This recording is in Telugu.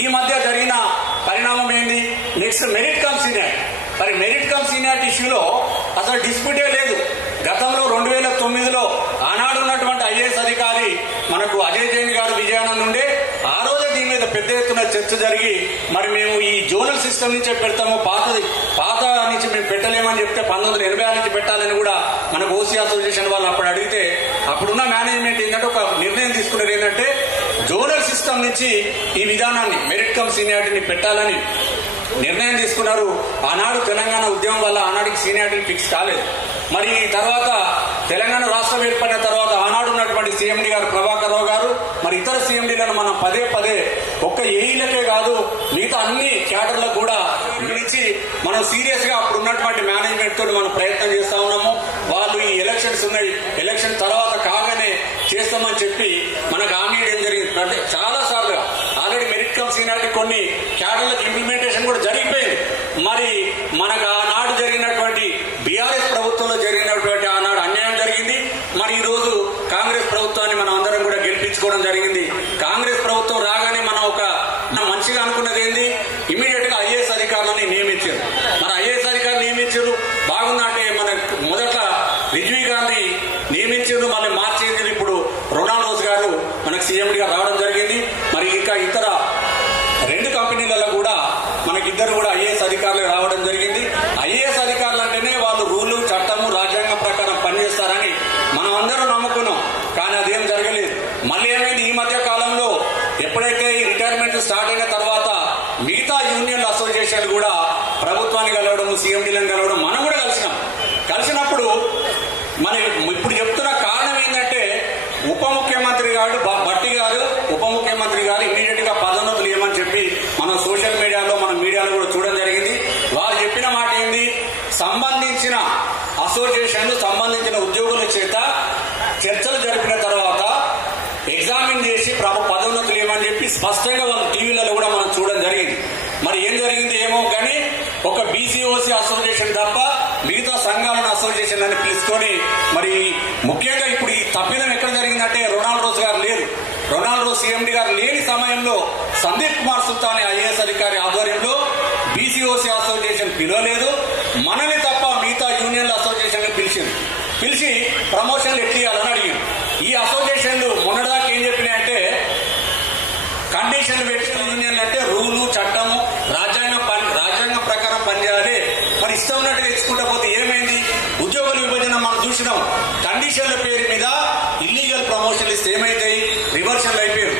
ఈ మధ్య జరిగిన పరిణామం ఏంది? Next merit come seniority. మరి మెరిట్ కమ్ సీనియారిటీ ఇష్యూలో అసలు డిస్ప్యూటే లేదు. గతంలో 2009లో ఆనాడు ఉన్నటువంటి ఐఏఎస్ అధికారి మనకు అజయ్ జైన్ గారు విజయానంద్ ఉండే, ఆ రోజే దీని మీద పెద్ద ఎత్తున చర్చ జరిగి మరి మేము ఈ జోనల్ సిస్టమ్ నుంచే పెడతాము, పాత నుంచి మేము పెట్టలేమని చెప్తే 1986 నుంచి పెట్టాలని కూడా మనకు ఓసీ అసోసియేషన్ వాళ్ళు అప్పుడు అడిగితే అప్పుడున్న మేనేజ్మెంట్ ఏంటంటే ఒక నిర్ణయం తీసుకున్నది ఏంటంటే జోనల్ సిస్టమ్ నుంచి ఈ విధానాన్ని మెరిట్ కమ్ సీనియారిటీని పెట్టాలని నిర్ణయం తీసుకున్నారు. ఆనాడు తెలంగాణ ఉద్యమం వల్ల ఆనాడికి సీనియారిటీ ఫిక్స్ కాలేదు. మరి తర్వాత తెలంగాణ రాష్ట్రం ఏర్పడిన తర్వాత ఆనాడు ఉన్నటువంటి సీఎండీ గారు ప్రభాకర్ రావు గారు మరి ఇతర సీఎండీలను మనం పదే ఒక్క ఏఈలకే కాదు మిగతా అన్ని క్యాడర్లకు కూడా పిలిచి మనం సీరియస్ గా అప్పుడు ఉన్నటువంటి మేనేజ్మెంట్ తోటి మనం ప్రయత్నం చేస్తా ఉన్నాము. వాళ్ళు ఈ ఎలక్షన్స్ ఉన్నాయి, ఎలక్షన్ తర్వాత కాగానే చేస్తామని చెప్పి మనకు హామీ ఇవ్వడం జరిగింది. అంటే చాలా సార్లు ఆల్రెడీ మెరిట్ కమ్ సీనియారిటీ కొన్ని క్యాడర్లకు ఇంప్లిమెంటేషన్ కూడా జరిగిపోయింది. మరి మనకు ఆనాడు జరిగినటువంటి బీఆర్ఎస్ ప్రభుత్వంలో జరిగినటువంటి ఆనాడు అన్యాయం జరిగింది. మరి ఈ రోజు కాంగ్రెస్ ప్రభుత్వాన్ని మనం అందరం కూడా గెలిపించుకోవడం జరిగింది. కాంగ్రెస్ ప్రభుత్వం రాగానే మనం ఒక మంచిగా అనుకున్నది ఏంది, ఇమీడియట్ గా ఐఏఎస్ అధికారులని నియమించారు. మరి ఐఏఎస్ అధికారులు నియమించారు బాగుందంటే మన మొదట రిజ్వీ గాంధీ నియమించారు, మళ్ళీ మార్చేందుకు ఇప్పుడు రొనాల్డ్ రోజ్ గారు మనకు సీఎండీగా రావడం జరిగింది. మరి ఇంకా ఇతర 2 కంపెనీలలో కూడా మనకిద్దరు కూడా ఐఏఎస్ అధికారులు రావడం జరిగింది. ఐఏఎస్ అధికారులు అంటేనే వాళ్ళు రూలు చట్టము రాజ్యాంగం ప్రకారం పనిచేస్తారని మనం అందరం నమ్ముకున్నాం. కానీ అదేం జరగలేదు. మళ్ళీ ఏమైంది, ఈ మధ్య కాలంలో ఎప్పుడైతే ఈ రిటైర్మెంట్ స్టార్ట్ అయిన తర్వాత మిగతా యూనియన్ల అసోసియేషన్లు కూడా ప్రభుత్వాన్ని కలవడం, సీఎండీలను కలవడం మనం కూడా కలిసినప్పుడు మన ఇప్పుడు చెప్తున్న కారణం ఏంటంటే ఉప ముఖ్యమంత్రి గారు భట్టి గారు ఉప ముఖ్యమంత్రి గారు ఇమీడియట్ గా పదోన్నతులు ఇవ్వమని చెప్పి మనం సోషల్ మీడియాలో మన మీడియాలో కూడా చూడడం జరిగింది. వారు చెప్పిన మాట ఏంది, సంబంధించిన అసోసియేషన్లు సంబంధించిన ఉద్యోగుల చేత చర్చలు జరిపిన తర్వాత ఎగ్జామిన్ చేసి పదోన్నతులు ఇవ్వమని చెప్పి స్పష్టంగా వాళ్ళ టీవీలలో కూడా మనం చూడడం జరిగింది. మరి ఏం జరిగింది ఏమో కానీ ఒక బీసీఓసీ అసోసియేషన్ తప్ప మిగతా సంఘాలను అసోసియేషన్ అని పిలుచుకొని మరి ముఖ్యంగా ఇప్పుడు ఈ తప్పిదం ఎక్కడ జరిగిందంటే రొనాల్డ్ రోజ్ గారు లేరు. రొనాల్డ్ రోజ్ సీఎండీ గారు లేని సమయంలో సందీప్ కుమార్ సుల్తాన్ ఐఏఎస్ అధికారి ఆధ్వర్యంలో బీసీఓసీ అసోసియేషన్ పిలవలేదు. మనని తప్ప మిగతా యూనియన్ల అసోసియేషన్ పిలిచి ప్రమోషన్లు ఎట్టియాలని అడిగారు. ఈ అసోసియేషన్లు మొన్నటిదాకా ఏం చెప్పినాయంటే కండిషన్లు పెట్టిన యూనియన్లు అంటే రూలు చట్టము రాజ్యాంగం ప్రకారం పనిచేయాలి. మరి ఇష్టం ఉన్నట్టు తెచ్చుకుంటా పోతే ఏమైంది, ఉద్యోగుల విభజన మనం చూసినాం. కండిషన్ల పేరు మీద ఇల్లీగల్ ప్రమోషన్లు ఇస్తే ఏమైతాయి, రివర్షన్లు అయిపోయారు.